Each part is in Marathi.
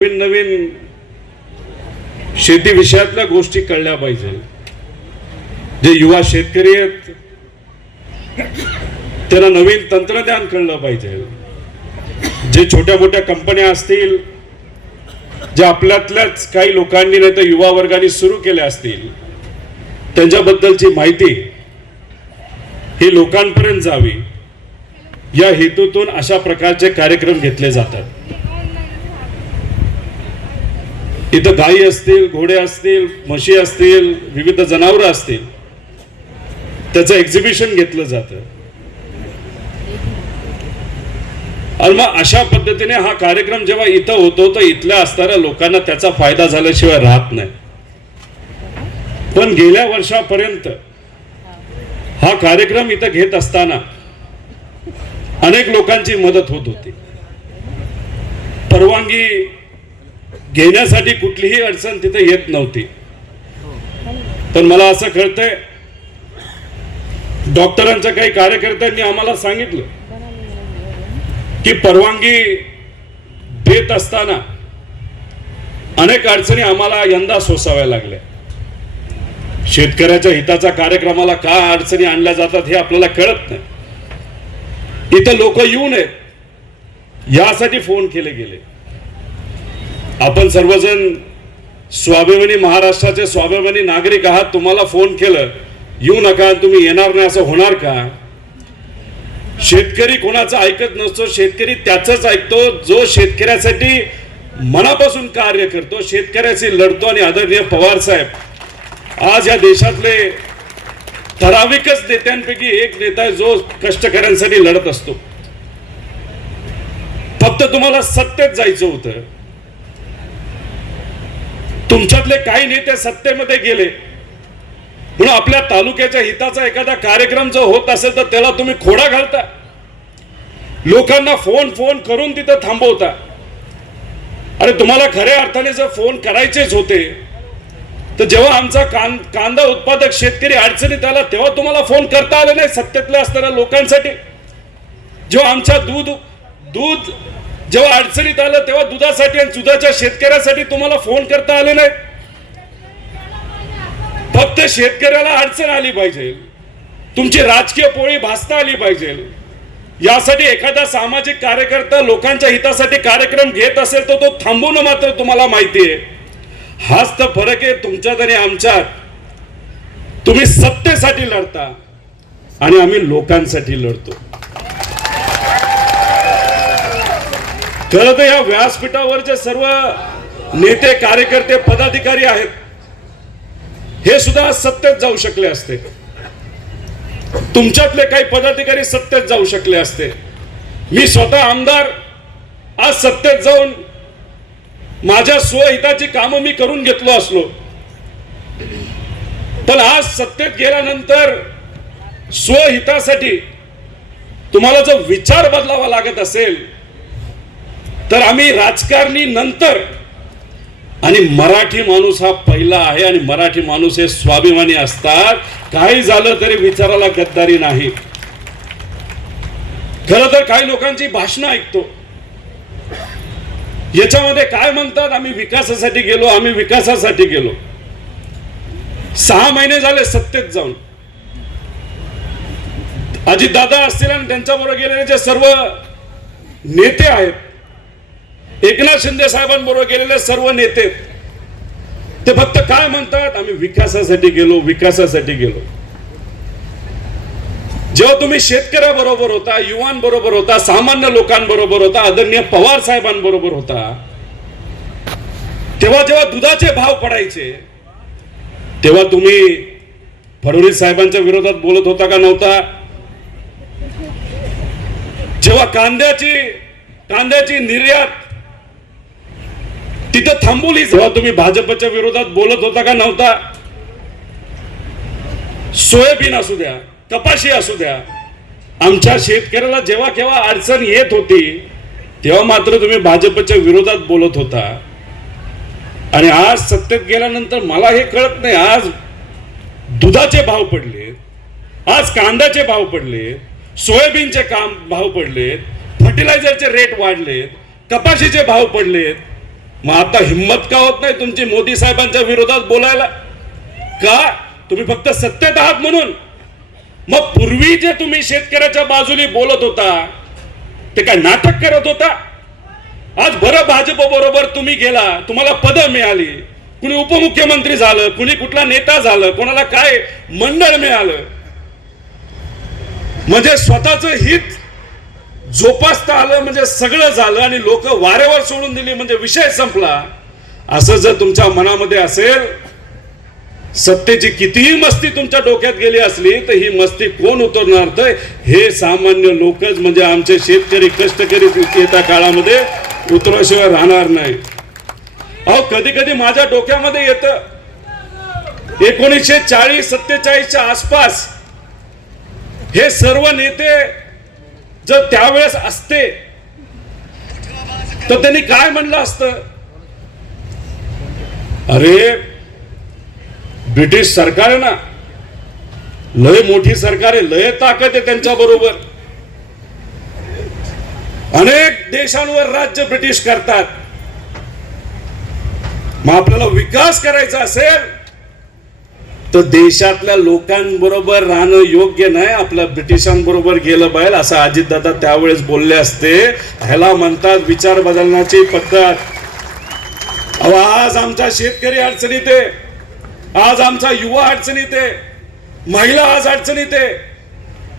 नवीन नवीन शेती विषयातल्या गोष्टी कळल्या पाहिजे. जे युवा शेतकरी आहेत त्यांना नवीन तंत्रज्ञान कळलं पाहिजे. जे छोट्या मोठ्या कंपन्या असतील जे आपल्यातल्याच काही लोकांनी नाही तर युवा वर्गाने सुरू केल्या असतील त्यांच्याबद्दलची माहिती ही लोकांपर्यंत जावी. या हेतूतून अशा प्रकारचे कार्यक्रम घेतले जातात. इथं गायी असतील घोडे असतील म्हशी असतील विविध जनावरं असतील त्याचं एक्झिबिशन घेतलं जातं. आणि मग अशा पद्धतीने हा कार्यक्रम जेव्हा इथं होतो तर इथल्या असणाऱ्या लोकांना त्याचा फायदा झाल्याशिवाय राहत नाही. पण गेल्या वर्षापर्यंत हा कार्यक्रम इथं घेत असताना अनेक लोकांची मदत होत होती. परवानगी घेण्यासाठी कुठलीही अडचण तिथे येत नव्हती. पण मला असं कळतंय डॉक्टरांच्या काही कार्यकर्त्यांनी आम्हाला सांगितलं की परवानगी देत असताना अनेक अडचणी आम्हाला यंदा सोसाव्या लागल्या. शेतकऱ्याच्या हिताच्या कार्यक्रमाला का अडचणी आणल्या जातात हे आपल्याला कळत नाही. इथं लोक येऊ नयेत यासाठी फोन केले गेले. आपण सर्वजण स्वाभिमानी महाराष्ट्राचे स्वाभिमानी नागरिक आहात. तुम्हाला फोन केलं येऊ नका तुम्ही येणार नाही असं होणार का? शेतकरी कोणाचं ऐकत नसतो शेतकरी त्याच ऐकतो. जो शेतकऱ्यासाठी मनापासून कार्य करतो शेतकऱ्याशी लढतो आणि आदरणीय पवार साहेब आज या देशातले ठराविकच नेत्यांपैकी एक नेता आहे जो कष्टकऱ्यांसाठी लढत असतो. फक्त तुम्हाला सत्तेत जायचं होतं. तुमच्यातले काही नेते सत्तेमध्ये गेले. म्हणून आपल्या तालुक्याच्या हिताचा एखादा कार्यक्रम जो होत असेल तर त्याला तुम्ही खोडा घालता. लोकांना फोन फोन करून तिथं थांबवता. आणि तुम्हाला खऱ्या अर्थाने जर फोन करायचेच होते तर जेव्हा आमचा कां कांदा उत्पादक शेतकरी अडचणीत आला तेव्हा तुम्हाला फोन करता आला नाही सत्तेतल्या असणाऱ्या लोकांसाठी. जेव्हा आमच्या दूध दूध जेव्हा अडचणीत आलं तेव्हा दुधासाठी आणि दुधाच्या शेतकऱ्यासाठी तुम्हाला फोन करता आले नाही. फक्त शेतकऱ्याला अडचण आली पाहिजे. तुमची राजकीय पोळी भासता आली पाहिजे. यासाठी एखादा सामाजिक कार्यकर्ता लोकांच्या हितासाठी कार्यक्रम घेत असेल तर तो थांबवणं मात्र तुम्हाला माहिती आहे. हाच तर फरक आहे तुमच्यात आणि आमच्यात तुम्ही सत्तेसाठी लढता आणि आम्ही लोकांसाठी लढतो. खरं तर या व्यासपीठावर जे सर्व नेते कार्यकर्ते पदाधिकारी आहेत हे सुद्धा सत्तेत जाऊ शकले असते. तुमच्यातले काही पदाधिकारी सत्तेत जाऊ शकले असते. मी स्वतः आमदार आज सत्तेत जाऊन माझ्या स्वहिताची कामं मी करून घेतलो असलो. पण आज सत्तेत गेल्यानंतर स्वहितासाठी तुम्हाला जो विचार बदलावा लागत असेल तर आम्ही राजकारणी नंतर आणि मराठी माणूस हा पहिला आहे आणि मराठी माणूस हे स्वाभिमानी असतात. काही झालं तरी विचाराला गद्दारी नाही. खरं तर काही लोकांची भाषणं ऐकतो. याच्यामध्ये काय म्हणतात? आम्ही विकासासाठी गेलो आम्ही विकासासाठी गेलो. सहा महिने झाले सत्तेत जाऊन. अजित दादा असतील आणि त्यांच्याबरोबर गेलेले जे सर्व नेते आहेत एकनाथ शिंदे साहेबांबरोबर गेलेले सर्व नेते ते फक्त काय म्हणतात? आम्ही विकासासाठी गेलो विकासासाठी गेलो. जेव्हा तुम्ही शेतकऱ्याबरोबर होता युवांबरोबर होता सामान्य लोकांबरोबर होता आदरणीय पवार साहेबांबरोबर होता तेव्हा जेव्हा दुधाचे भाव पडायचे तेव्हा तुम्ही फडणवीस साहेबांच्या विरोधात बोलत होता का नव्हता? जेव्हा कांद्याची कांद्याची निर्यात तिथं थांबवली जेव्हा तुम्ही भाजपच्या विरोधात बोलत होता का नव्हता? सोयाबीन असू द्या कपाशी असू द्या. आमच्या शेतकऱ्याला जेव्हा केव्हा अडचण येत होती तेव्हा मात्र तुम्ही भाजपच्या विरोधात बोलत होता. आणि आज सत्तेत गेल्यानंतर मला हे कळत नाही आज दुधाचे भाव पडले आज कांद्याचे भाव पडले सोयाबीनचे काम भाव पडले फर्टिलायझरचे रेट वाढलेत कपाशीचे भाव पडलेत मग आता हिंमत का होत नाही तुमची मोदी साहेबांच्या विरोधात बोलायला? का? तुम्ही फक्त सत्तेत आहात म्हणून. मग पूर्वी जे तुम्ही शेतकऱ्याच्या बाजूने बोलत होता ते काय नाटक करत होता? आज बरं भाजप बरोबर तुम्ही गेला तुम्हाला पद मिळाली. कुणी उपमुख्यमंत्री झालं कुणी कुठला नेता झालं कोणाला काय मंडळ मिळालं? म्हणजे स्वतःच हित जोपासता आलं म्हणजे सगळं झालं आणि लोक वारेवर सोडून दिली म्हणजे विषय संपला. असं जर तुमच्या मनामध्ये असेल सत्तेची कितीही मस्ती तुमच्या डोक्यात गेली असली तर ही मस्ती कोण उतरणार? तर हे सामान्य लोकच म्हणजे आमचे शेतकरी कष्टकरी येत्या काळामध्ये उतरल्याशिवाय राहणार नाही. अहो कधी कधी माझ्या डोक्यामध्ये येतं एकोणीसशे चाळीस सत्तेचाळीसच्या आसपास हे सर्व नेते जर त्यावेळेस असते तर त्यांनी काय म्हणलं असतं? अरे ब्रिटिश सरकार आहे ना लय मोठी सरकार आहे लय ताकद आहे त्यांच्या बरोबर. अनेक देशांवर राज्य ब्रिटिश करतात. मग आपल्याला विकास करायचा असेल तर देशातल्या लोकांबरोबर राहणं योग्य नाही आपल्या ब्रिटिशांबरोबर गेलं पाहिजे असं अजितदादा त्यावेळेस बोलले असते. ह्याला म्हणतात विचार बदलण्याची पद्धत. अहो, आज आमचा शेतकरी अडचणीत आहे. आज आमचा युवा अडचणीत आहे महिला आज अडचणीत आहे.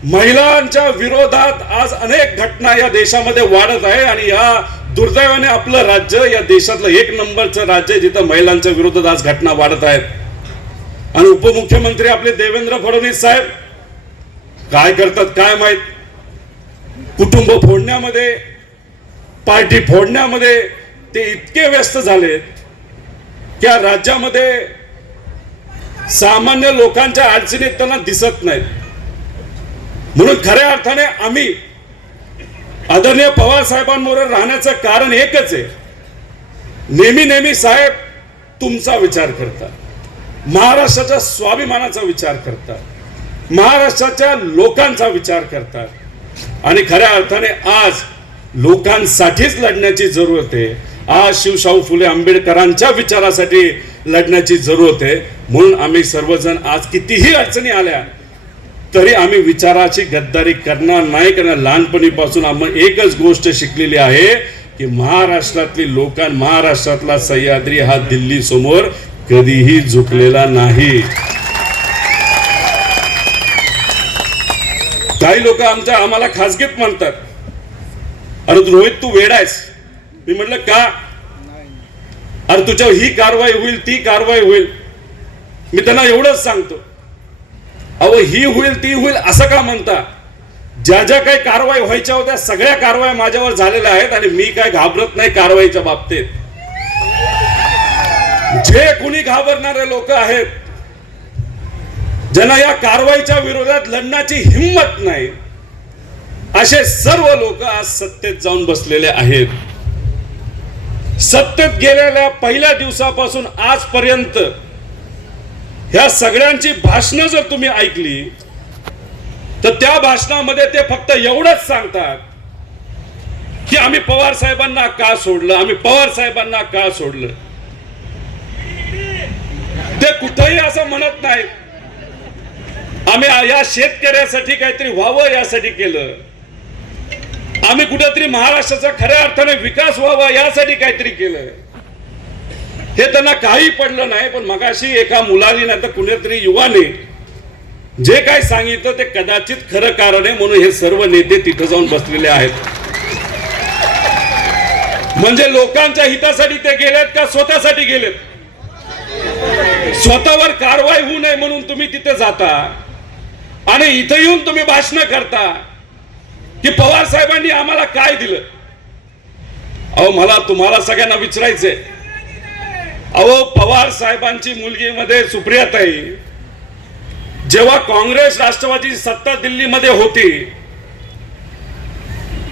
महिलांच्या विरोधात आज अनेक घटना या देशामध्ये वाढत आहे आणि या दुर्दैवाने आपलं राज्य या देशातलं एक नंबरचं राज्य आहे जिथं महिलांच्या विरोधात आज घटना वाढत आहेत. आणि उपमुख्यमंत्री आपले देवेंद्र फडणवीस साहेब काय करतात काय माहीत? कुटुंब फोडण्यामध्ये पार्टी फोडण्यामध्ये ते इतके व्यस्त झालेत. की या राज्यामध्ये सामान्य लोकांच्या अडचणीत त्यांना दिसत नाहीत. म्हणून खऱ्या अर्थाने आम्ही आदरणीय पवार साहेबांबरोबर राहण्याचं कारण एकच आहे. नेहमी नेहमी साहेब तुमचा विचार करतात. महाराष्ट्राच्या स्वाभिमानाचा विचार करतात. महाराष्ट्राच्या लोकांचा विचार करतात. आणि खऱ्या अर्थाने आज लोकांसाठीच लढण्याची जरूरत आहे. आज शिवशाहू फुले आंबेडकरांच्या विचारासाठी लढण्याची जरूरत आहे म्हणून आम्ही सर्वजण आज कितीही अडचणी आल्या तरी आम्ही विचाराची गद्दारी करणार नाही कारण लहानपणीपासून आम्ही एकच गोष्ट शिकलेली आहे की महाराष्ट्रातली लोकां महाराष्ट्रातला सह्याद्री हा दिल्ली समोर कधीही झुकलेला नाही. काही लोक आमच्या आम्हाला खासगीत म्हणतात. अरे रोहित तू वेडायस. आहेस मी म्हटलं का? अरे तुझ्यावर ही कारवाई होईल ती कारवाई होईल. मी त्यांना एवढंच सांगतो. अहो ही होईल ती होईल असं का म्हणता? ज्या ज्या काही कारवाई व्हायच्या होत्या सगळ्या कारवाई माझ्यावर झालेल्या आहेत आणि मी काय घाबरत नाही कारवाईच्या बाबतीत. जे कुणी घाबरणारे लोक आहेत ज्यांना या कारवाईच्या विरोधात लढण्याची हिंमत नाही असे सर्व लोक आज सत्तेत जाऊन बसलेले आहेत. सत्तेत गेलेल्या पहिल्या दिवसापासून आजपर्यंत ह्या सगळ्यांची भाषणं जर तुम्ही ऐकली तर त्या भाषणामध्ये ते फक्त एवढंच सांगतात की आम्ही पवार साहेबांना का सोडलं आम्ही पवार साहेबांना का सोडलं? ते कुठंही असं म्हणत नाहीत. आम्ही या शेतकऱ्यासाठी काहीतरी व्हावं यासाठी केलं. आम्ही कुठेतरी महाराष्ट्राचा खऱ्या अर्थाने विकास व्हावा यासाठी काहीतरी केलं हे त्यांना काही पडलं नाही पण मगाशी एका मुलाने नाही तर कुणीतरी युवाने जे काय सांगितलं ते कदाचित खरं कारण आहे म्हणून हे सर्व नेते तिथं जाऊन बसलेले आहेत. म्हणजे लोकांच्या हितासाठी ते गेलेत का स्वतःसाठी गेलेत? स्वतःवर कारवाई होऊ नये म्हणून तुम्ही तिथे जाता आणि इथं येऊन तुम्ही भाषण करता. की पवार साहेबांनी आम्हाला काय दिलं? अहो मला तुम्हाला सगळ्यांना विचारायचंय. अहो पवार साहेबांची मुलगी मध्ये सुप्रियाताई जेव्हा काँग्रेस राष्ट्रवादी सत्ता दिल्लीमध्ये होती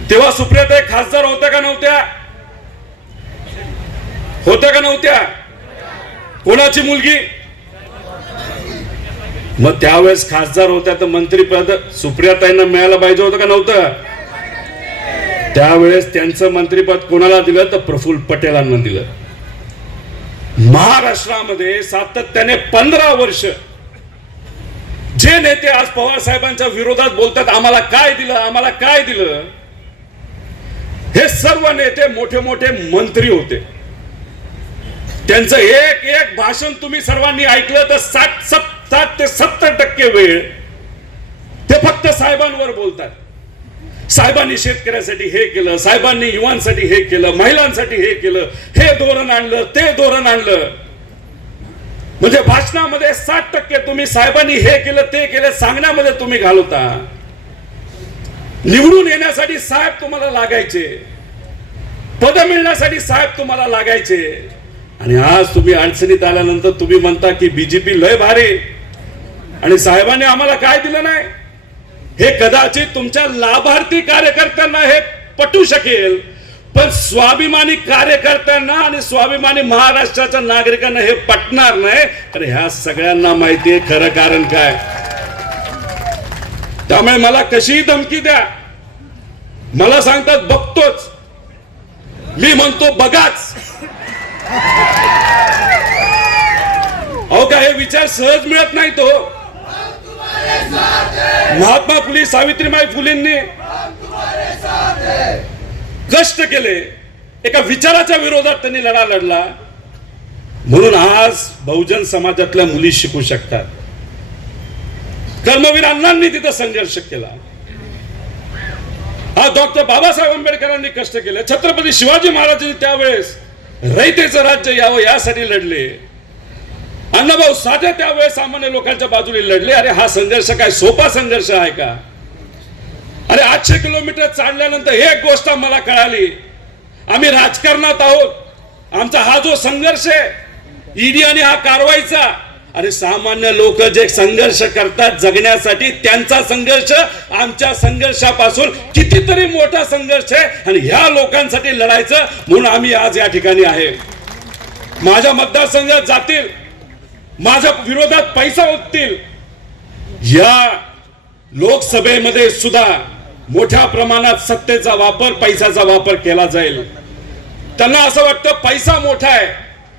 तेव्हा सुप्रियाताई खासदार होत्या का नव्हत्या? होत्या का नव्हत्या? कोणाची मुलगी? मग त्यावेळेस खासदार होत्या तर मंत्रीपद सुप्रियाताईंना मिळायला पाहिजे होतं का नव्हतं? त्यावेळेस त्यांचं मंत्रीपद कोणाला दिलं? तर प्रफुल्ल पटेलांना दिलं. महाराष्ट्रामध्ये सातत्याने पंधरा वर्ष जे नेते आज पवार साहेबांच्या विरोधात बोलतात आम्हाला काय दिलं? आम्हाला काय दिलं? हे सर्व नेते मोठे मोठे मंत्री होते. त्यांचं एक एक भाषण तुम्ही सर्वांनी ऐकलं तर साठ सत्तर साठ ते सत्तर टक्के वेळ ते फक्त साहेबांवर बोलतात. साहेबांनी शेतकऱ्यासाठी हे केलं साहेबांनी युवांसाठी हे केलं महिलांसाठी हे केलं हे धोरण आणलं ते धोरण आणलं. म्हणजे भाषणामध्ये साठ टक्के तुम्ही साहेबांनी हे केलं ते केलं सांगण्यामध्ये तुम्ही घालवता. निवडून येण्यासाठी साहेब तुम्हाला लागायचे. पद मिळण्यासाठी साहेब तुम्हाला लागायचे. आणि आज तुम्ही अडचणीत आल्यानंतर तुम्ही म्हणता की बीजेपी लय भारी आणि साहेबांनी आम्हाला काय दिलं नाही? हे कदाचित तुमच्या लाभार्थी कार्यकर्त्यांना हे पटू शकेल पण स्वाभिमानी कार्यकर्त्यांना आणि स्वाभिमानी महाराष्ट्राच्या नागरिकांना हे पटणार नाही. तर ह्या सगळ्यांना माहिती आहे खरं कारण काय? त्यामुळे मला कशीही धमकी द्या. मला सांगतात बघतोच. मी म्हणतो बघाच. अहो का हे विचार सहज मिळत नाही तो. महात्मा फुले सावित्रीबाई फुलेंनी कष्ट केले. एका विचाराच्या विरोधात त्यांनी लढा लढला. म्हणून आज बहुजन समाजातल्या मुली शिकू शकतात. कर्मवीर अण्णांनी तिथं संघर्ष केला. हा डॉक्टर बाबासाहेब आंबेडकरांनी कष्ट केले. छत्रपती शिवाजी महाराजांनी त्यावेळेस रयतेचं राज्य यावं यासाठी लढले. अण्णाभाऊ साठे त्यावेळेस सामान्य लोकांच्या बाजूने लढले. अरे हा संघर्ष काय सोपा संघर्ष आहे का? अरे आठशे किलोमीटर चालल्यानंतर एक गोष्ट मला कळाली. आम्ही राजकारणात आहोत. आमचा हा जो संघर्ष आहे ईडी आणि हा कारवाईचा. अरे सामान्य लोक जे संघर्ष करतात जगण्यासाठी त्यांचा संघर्ष आमच्या संघर्षापासून कितीतरी मोठा संघर्ष आहे आणि ह्या लोकांसाठी लढायचं म्हणून आम्ही आज या ठिकाणी आहे. माझ्या मतदारसंघात जातील. माझ्या विरोधात पैसा ओततील या लोकसभेमध्ये सुद्धा मोठ्या प्रमाणात सत्तेचा वापर पैशाचा वापर केला जाईल. त्यांना असं वाटतं पैसा मोठा आहे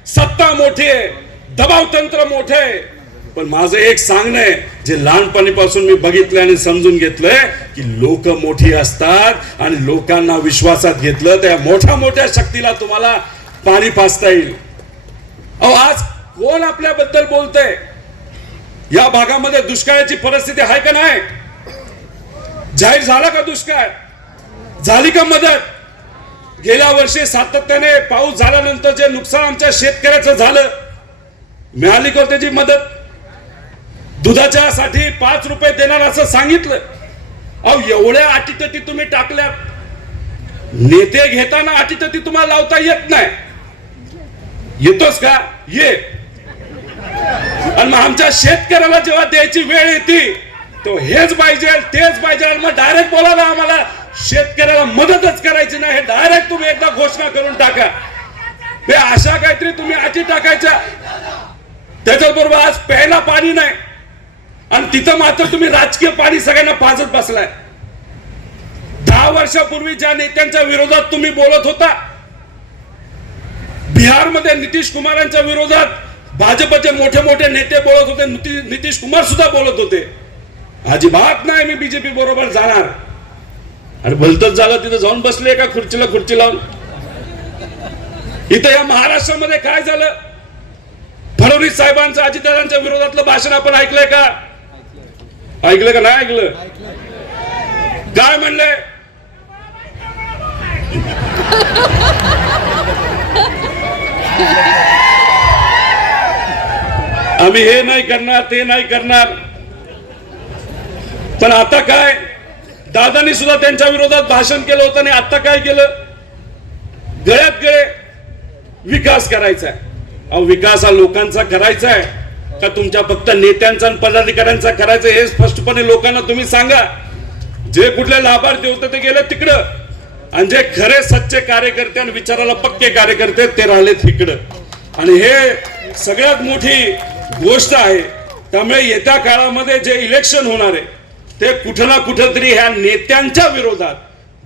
सत्ता मोठी आहे दबाव तंत्र मोठे आहे. पण माझं एक सांगणं आहे जे लहानपणीपासून मी बघितलंय आणि समजून घेतलंय की लोक मोठी असतात आणि लोकांना विश्वासात घेतलं त्या मोठ्या मोठ्या शक्तीला तुम्हाला पाणी पाचता येईल. अहो आज कोण आपल्याबद्दल बोलतय? या भागामध्ये दुष्काळाची परिस्थिती आहे का नाही? जाहीर झाला का दुष्काळ? झाली का मदत? गेल्या वर्षी सातत्याने पाऊस झाल्यानंतर जे नुकसान आमच्या शेतकऱ्याचं झालं मिळाली का त्याची मदत? दुधाच्या साठी पाच रुपये देणार असं सांगितलं. अहो एवढ्या अटीतटी तुम्ही टाकल्यात. नेते घेताना अटीतटी तुम्हाला लावता येत नाही. येतोस का? ये. आणि मग आमच्या शेतकऱ्याला जेव्हा द्यायची वेळ येते तो हेच पाहिजे तेच पाहिजे आणि मग डायरेक्ट बोलायला आम्हाला शेतकऱ्याला मदतच करायची नाही. हे डायरेक्ट तुम्ही एकदा घोषणा करून टाका. हे अशा काहीतरी तुम्ही अटी टाकायच्या. त्याच्याबरोबर आज प्यायला पाणी नाही. आणि तिथं मात्र तुम्ही राजकीय पाणी सगळ्यांना पाजत बसलाय. दहा वर्षापूर्वी ज्या नेत्यांच्या विरोधात तुम्ही बोलत होता बिहारमध्ये नितीश कुमारांच्या विरोधात भाजपचे मोठे मोठे नेते बोलत होते नितीश कुमार सुद्धा बोलत होते. अजिबात नाही मी बीजेपी बरोबर जाणार. अरे भलतच झालं तिथं जाऊन बसले का खुर्चीला खुर्ची लावून. इथं या महाराष्ट्रामध्ये काय झालं? फडणवीस साहेबांचं अजितदादांच्या विरोधातलं भाषण आपण ऐकलंय का? ऐकलं का नाही ऐकलं? काय म्हणले आम्ही हे नाही करणार ते नाही करणार. पण आता काय? दादानी सुद्धा त्यांच्या विरोधात भाषण केलं होतं आणि आता काय केलं? गळ्यात गळे विकास करायचा आहे. अहो विकास हा लोकांचा करायचा आहे. का तुमच्या फक्त नेत्यांचा आणि पदाधिकाऱ्यांचा करायचा हे स्पष्टपणे लोकांना तुम्ही सांगा. जे कुठले लाभार्थी होते ते गेले तिकडं. आणि जे खरे सच्चे कार्यकर्ते आणि विचाराला पक्के कार्यकर्ते ते राहिले तिकडं आणि हे सगळ्यात मोठी गोष्ट आहे त्यामुळे येत्या काळामध्ये जे इलेक्शन होणार आहे ते कुठं ना कुठं तरी ह्या नेत्यांच्या विरोधात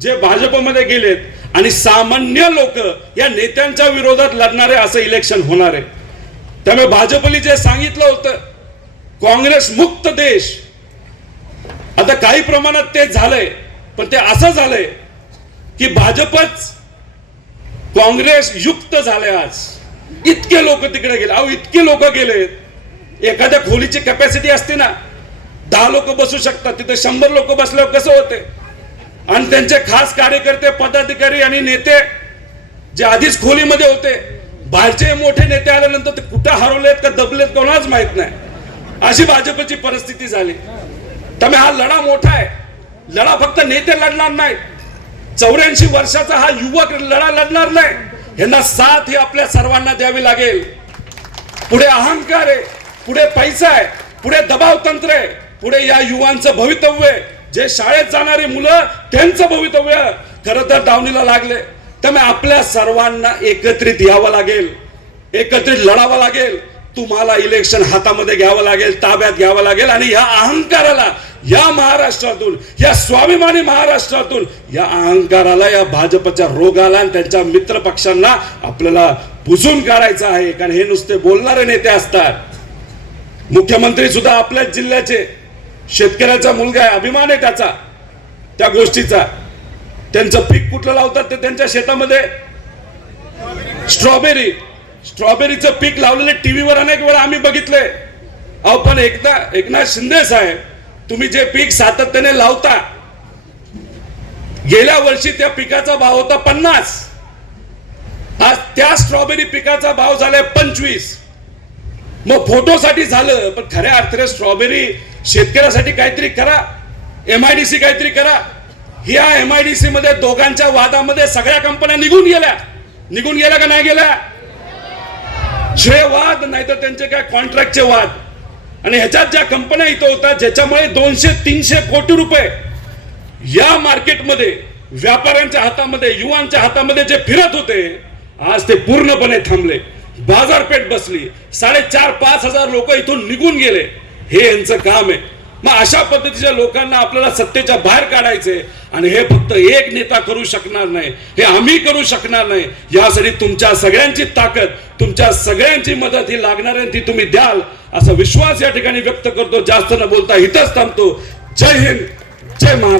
जे भाजपमध्ये गेलेत आणि सामान्य लोक या नेत्यांच्या विरोधात लढणारे असं इलेक्शन होणार आहे. त्यामुळे भाजपने जे सांगितलं होतं काँग्रेस मुक्त देश आता काही प्रमाणात ते झालंय पण ते असं झालंय की भाजपच काँग्रेस युक्त झाले आज. इतके लोक तिकडे गेले. अहो इतके लोक गेलेत. एखाद्या खोलीची कॅपॅसिटी असते ना दहा लोक बसू शकतात. तिथे शंभर लोक बसल्यावर कसं होते आणि त्यांचे खास कार्यकर्ते पदाधिकारी आणि नेते जे आधीच खोलीमध्ये होते बाहेरचे मोठे नेते आल्यानंतर ते कुठं हरवलेत का दबलेत कोणाच माहीत नाही. अशी भाजपची परिस्थिती झाली. त्यामुळे हा लढा मोठा आहे. लढा फक्त नेते लढणार नाही चौऱ्याऐंशी वर्षाचा हा युवक लढा लढणार नाही. यांना साथ ही आपल्या सर्वांना द्यावी लागेल. पुढे अहंकार आहे. पुढे पैसा आहे पुढे दबाव तंत्र आहे पुढे या युवांचं भवितव्य आहे. जे शाळेत जाणारी मुलं त्यांचं भवितव्य खरं तर दावणीला लागले. त्यामुळे आपल्या सर्वांना एकत्रित यावं लागेल. एकत्रित लढावं लागेल. तुम्हाला इलेक्शन हातामध्ये घ्यावं लागेल ताब्यात घ्यावं लागेल आणि या अहंकाराला या महाराष्ट्रातून या स्वाभिमानी महाराष्ट्रातून या अहंकाराला या भाजपच्या रोगाला आणि त्यांच्या मित्र पक्षांना आपल्याला पुसून काढायचं आहे. कारण हे नुसते बोलणारे नेते असतात. मुख्यमंत्री सुद्धा आपल्याच जिल्ह्याचे शेतकऱ्याचा मुलगा आहे अभिमान आहे त्याचा त्या गोष्टीचा. त्यांचं पीक कुठलं लावतात ते त्यांच्या शेतामध्ये? स्ट्रॉबेरी. स्ट्रॉबेरीचं पीक लावलेले टीव्हीवर अनेक वेळा आम्ही बघितले. अहो पण एकदा एकनाथ शिंदे साहेब तुम्ही जे पीक सातत्याने लावता गेल्या वर्षी त्या पिकाचा भाव होता पन्नास. आज त्या स्ट्रॉबेरी पिकाचा भाव झालाय पंचवीस. मग फोटोसाठी झालं पण खऱ्या अर्थाने स्ट्रॉबेरी शेतकऱ्यासाठी काहीतरी करा एमआयडीसी काहीतरी करा. ह्या एमआयडीसी मध्ये दोघांच्या वादामध्ये सगळ्या कंपन्या निघून गेल्या. निघून गेल्या का नाही गेल्या? श्रेय वाद नाही तर त्यांचे काय कॉन्ट्रॅक्टचे वाद. आणि ह्याच्यात ज्या कंपन्या इथं होतात ज्याच्यामुळे दोनशे तीनशे कोटी रुपये या मार्केटमध्ये व्यापाऱ्यांच्या हातामध्ये युवांच्या हातामध्ये जे फिरत होते आज ते पूर्णपणे थांबले. बाजारपेठ बसली. साडेचार पाच हजार लोक इथून निघून गेले. हे यांचं काम आहे. मग अशा पद्धतीच्या लोकांना आपल्याला सत्तेच्या बाहेर काढायचे आणि हे फक्त एक नेता करू शकणार नाही हे आम्ही करू शकणार नाही. यासाठी तुमच्या सगळ्यांची ताकद तुमच्या सगळ्यांची मदत ही लागणार आहे ती तुम्ही द्याल असा विश्वास या ठिकाणी व्यक्त करतो. जास्त न बोलता इथंच थांबतो. जय हिंद जय महाराष्ट्र.